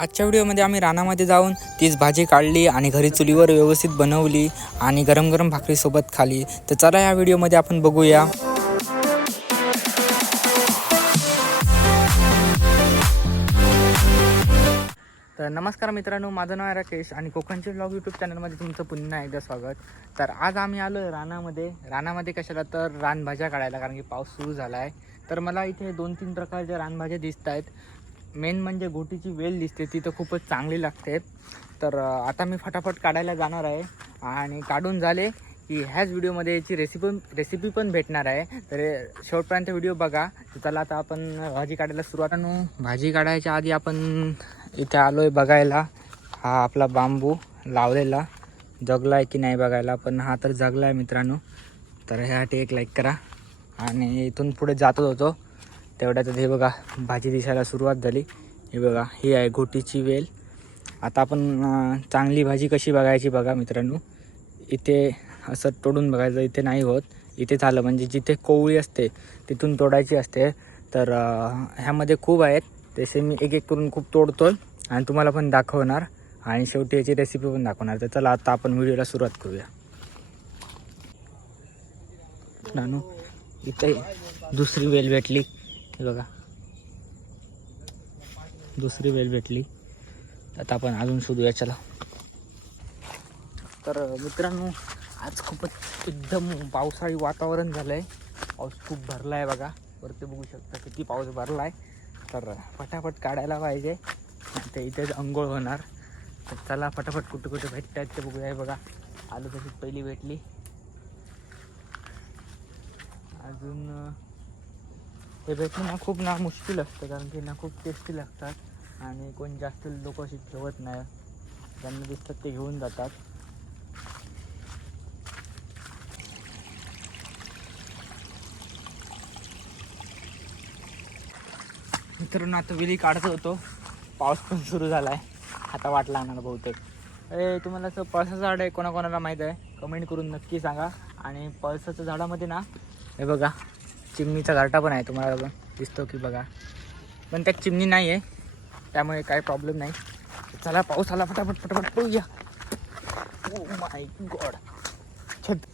आजच्या व्हिडिओमध्ये आम्ही रानामध्ये जाऊन तीच भाजी काढली आणि घरी चुलीवर व्यवस्थित बनवली आणि गरम गरम भाकरीसोबत खाली. तर चला या व्हिडिओमध्ये आपण बघूया. तर नमस्कार मित्रांनो, माझं नाव आहे राकेश आणि कोकणचे व्लॉग यूट्यूब चॅनलमध्ये तुमचं पुन्हा एकदा स्वागत. तर आज आम्ही आलो आहे रानामध्ये कशाला तर रानभाज्या काढायला, कारण की पाऊस सुरू झाला आहे. तर मला इथे 2-3 प्रकारच्या रानभाज्या दिसत आहेत. मेन म्हणजे गोटीची वेल दिसते, ती तर खूपच चांगली लागते. तर आता मी फटाफट काढायला जाणार आहे आणि काढून झाले की ह्याच व्हिडिओमध्ये याची रेसिपी पण भेटणार आहे. तर शेवटपर्यंत व्हिडिओ बघा. तर चला आता आपण भाजी काढायला सुरुवात करू. भाजी काढायच्या आधी आपण इथे आलो आहे बघायला, हा आपला बांबू लावलेला जगला आहे की नाही बघायला. पण हा तर जगला आहे मित्रांनो. तर ह्यासाठी एक लाईक करा. आणि इथून पुढे जातच होतो तेवढ्यातच हे बघा भाजी दिसायला सुरुवात झाली. हे बघा, ही आहे गोटीची वेल. आता आपण चांगली भाजी कशी बघायची बघा मित्रांनो. इथे असं तोडून बघायचं, इथे नाही होत. इथे झालं म्हणजे जिथे कोवळी असते तिथून तोडायची असते. तर ह्यामध्ये खूप आहेत, तसे मी एक एक करून खूप तोडतो आणि तुम्हाला पण दाखवणार आणि शेवटी याची रेसिपी पण दाखवणार. तर चला आता आपण व्हिडिओला सुरुवात करूया. नानू इथे दुसरी वेल भेटली, हे बघा दुसरी वेल भेटली. आता आपण अजून शोधूया, चला. तर मित्रांनो, आज खूपच एकदम पावसाळी वातावरण झालं आहे. पाऊस खूप भरला आहे बघा, वरती बघू शकता किती पाऊस भरला आहे. तर फटाफट काढायला पाहिजे, ते इथेच अंघोळ होणार. तर चला फटाफट कुठे कुठे भेटतात ते बघूया. हे बघा, आलू तशीच पहिली भेटली. अजून हे भेटणं ना खूप मुश्किल असतं, कारण की खूप टेस्टी लागतात आणि कोण जास्त लोक अशी ठेवत नाही. ज्यांना दिसतात ते घेऊन जातात. मित्रांनो, आता वेली काढत होतो, पाऊस पण सुरू झाला आहे. आता वाट लागणार बहुतेक. तुम्हाला असं पळसाचं झाड आहे कोणाकोणाला माहीत आहे कमेंट करून नक्की सांगा. आणि पळसाच्या झाडामध्ये ना हे बघा चिमणीचा घरटा पण आहे, तुम्हाला पण दिसतो की बघा. पण त्यात चिमणी नाही आहे, त्यामुळे काही प्रॉब्लेम नाही. चला, पाऊस आला, फटाफट फटाफट पळूया. ओ माय गॉड, छत.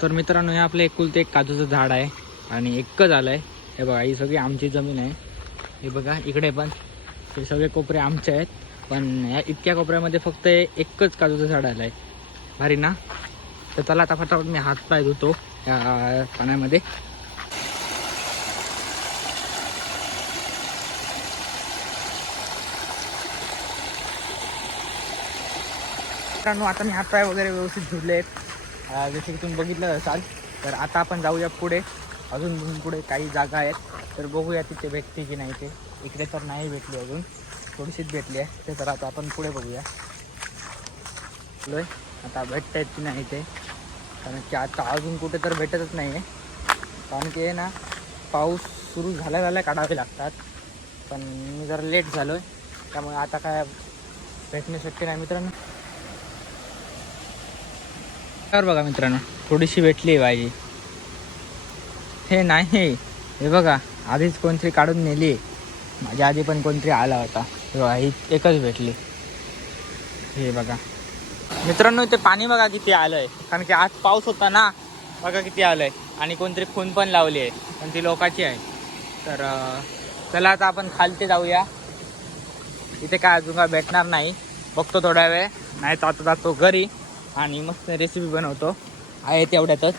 तर मित्रांनो, हे आपलं एकुलते एक काजूचं झाड आहे आणि एकच आलं आहे. हे बघा, ही सगळी आमची जमीन आहे. हे बघा इकडे पण हे सगळे कोपरे आमचे आहेत, पण ह्या इतक्या कोपऱ्यामध्ये फक्त एकच काजूचं झाड आलं आहे. भारी ना. तर चला आता फटाफट मी हातपाय धुतो या पाण्यामध्ये. मित्रांनो, आता मी हातपाय वगैरे व्यवस्थित धुतले आहेत, जसे की तुम्ही बघितलं असाल. तर आता आपण जाऊया पुढे, अजून पुढे काही जागा आहेत. तर बघूया तिथे भेटते की नाही. ते इकडे तर नाही भेटली, अजून थोडीशीच भेटली आहे. ते तर आता आपण पुढे बघूया. आता भेटत आहेत की नाही ते, कारण की आता अजून कुठे तर भेटतच नाही आहे. कारण की ना पाऊस सुरू झाल्या काढावे लागतात, पण मी जरा लेट झालो आहे, त्यामुळे आता काय भेटणे शक्य नाही मित्रांनो. तर बघा मित्रांनो, थोडीशी भेटली आहे भाजी. हे नाही, हे बघा आधीच कोणतरी काढून नेली. माझ्या आधी पण कोणतरी आला होता, तेव्हा ही एकच भेटली. हे बघा मित्रांनो, इथे पाणी बघा किती आलं आहे, कारण की आज पाऊस होता ना. बघा किती आलं आहे आणि कोणतरी खून पण लावली आहे, पण ती लोकांची आहे. तर चला आता आपण खालते जाऊया. इथे काय अजून काय भेटणार नाही, बघतो थोडा वेळ, नाही तर आता जातो घरी आणि मस्त रेसिपी बनवतो. आहे तेवढ्यातच,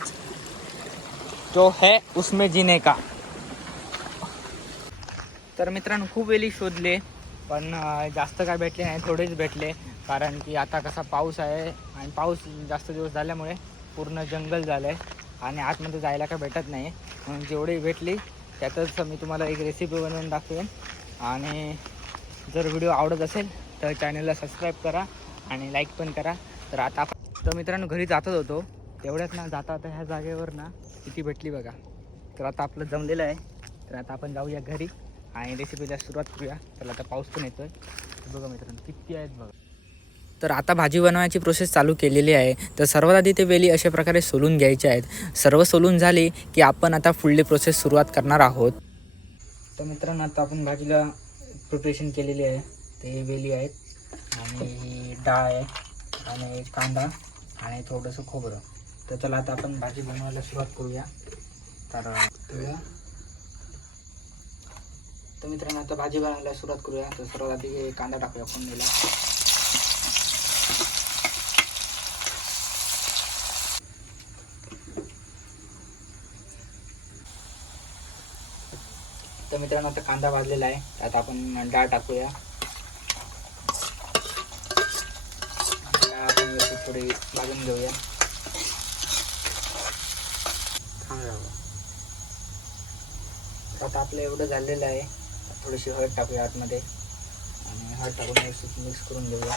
जो है उसमें जीने का. तर मित्रांनो, खूप वेळी शोधले, पण जास्त काय भेटले नाही, थोडेच भेटले. कारण की आता कसा पाऊस आहे आणि पाऊस जास्त दिवस झाल्यामुळे पूर्ण जंगल झालं आहे आणि आतमध्ये जायला काय भेटत नाही. म्हणून जेवढी भेटली त्यातच मी तुम्हाला एक रेसिपी बनवून दाखवेन. आणि जर व्हिडिओ आवडत असेल तर चॅनलला सबस्क्राईब करा आणि लाईक पण करा. तर आता तर मित्रांनो, घरी जातच होतो, तेवढ्यात ना जाता आता ह्या जागेवर ना किती भेटली बघा. तर आता आपलं जमलेलं आहे. तर आता आपण जाऊया घरी आणि रेसिपीला सुरुवात करूया. तर आता पाऊस पण येतोय. बघा मित्रांनो किती आहेत बघा. तर आता भाजी बनवायची प्रोसेस चालू केलेली आहे. तर सर्वात आधी ते वेली अशा प्रकारे सोलून घ्यायचे आहेत. सर्व सोलून झाली की आपण आता पुढली प्रोसेस सुरुवात करणार आहोत. तर मित्रांनो आता आपण भाजीला प्रिपरेशन केलेली आहे. ते वेली आहेत आणि डाळ आहे आणि कांदा आणि थोडंसं खोबरं. तर चला आता आपण भाजी बनवायला सुरुवात करूया. तर मित्रांनो आता भाजी बनवायला सुरुवात करूया. तर सर्वात आधी कांदा टाकूया फोडणीला. तर मित्रांनो आता कांदा भाजलेला आहे. आता आपण डाळ टाकूया. डाळ आपण थोडी भाजून घेऊया. आता आपलं एवढं झालेलं आहे. थोडीशी हळद टाकूया आतमध्ये आणि हळद टाकून मिक्स करून घेऊया.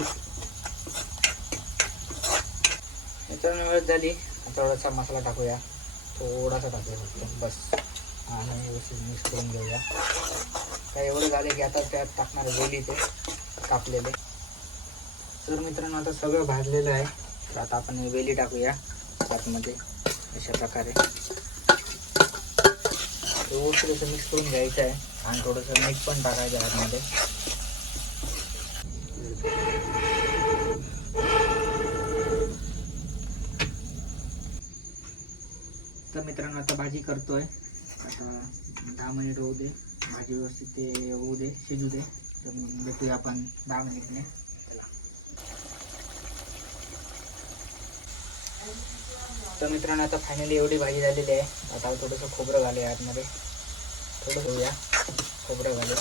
मित्रांनो हळद झाली. थोडासा मसाला टाकूया. थोडासा टाकूया फक्त बस. आणि व्यवस्थित मिक्स करून घेऊया. काय एवढं झालं की आता त्यात टाकणार वेली ते कापलेले. तर मित्रांनो आता सगळं भाजलेलं आहे. तर आता आपण वेली टाकूया आतमध्ये अशा प्रकारे. थोडंसं मिक्स करून घ्यायचं आहे आणि थोडंसं मीठ पण टाकायचं आहे आतमध्ये. तर मित्रांनो आता भाजी करतोय. आता 10 मिनिट होऊ दे. भाजी व्यवस्थित ते होऊ दे, शिजू दे. तर मग भेटूया आपण 10 मिनिटने. तर मित्रांनो आता फायनली एवढी भाजी झालेली आहे. आता थोडंसं खोबरं घालूया आतमध्ये. थोडं घेऊया खोबरं घालूया.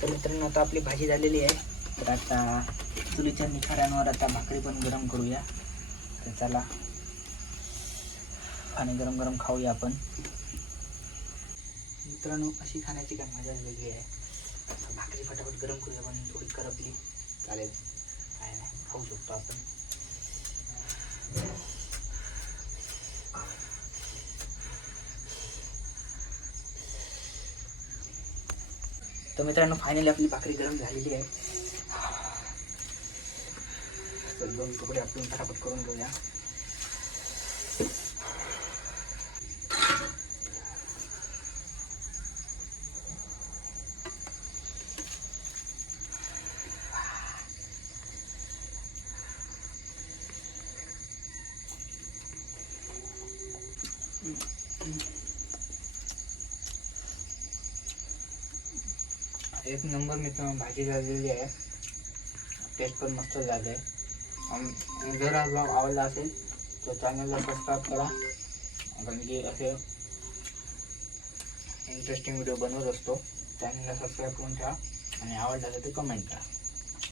तर मित्रांनो आता आपली भाजी झालेली आहे. तर आता चुलीच्या निखाऱ्यांवर आता भाकरी पण गरम करूया. तर चला आणि गरम गरम खाऊया आपण. मित्रांनो अशी खाण्याची काय मजा वेगळी आहे. भाकरी फटाफट गरम करूया पण थोडी करपली चालेल, काय नाही खाऊ शकतो आपण. तर मित्रांनो फायनली आपली भाकरी गरम झालेली आहे. तर 2 तुकडे आपण फटाफट करून घेऊया. एक नंबर मित्रांनो भाजी झालेली आहे. टेस्ट पण मस्त झाले आहे. आणि जर हा ब्लॉग आवडला असेल तर चॅनलला सबस्क्राईब करा. कारण की असे इंटरेस्टिंग व्हिडिओ बनवत असतो. चॅनलला सबस्क्राईब करून ठेवा आणि आवडला तर ते कमेंट करा.